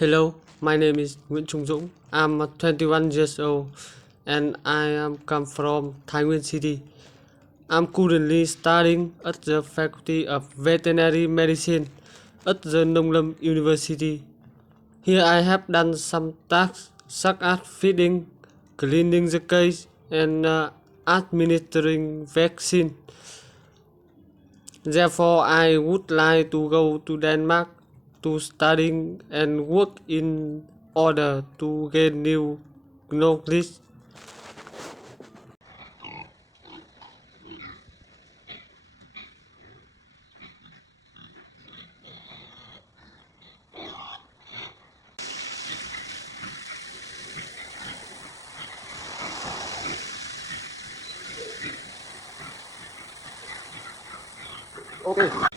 Hello, my name is Nguyễn Trung Dũng. I'm 21 years old and I am come from Thái Nguyên City. I'm currently studying at the Faculty of Veterinary Medicine at the Nông Lâm University. Here I have done some tasks such as feeding, cleaning the cage, and administering vaccine. Therefore, I would like to go to Denmark to study and work in order to gain new knowledge. Ok.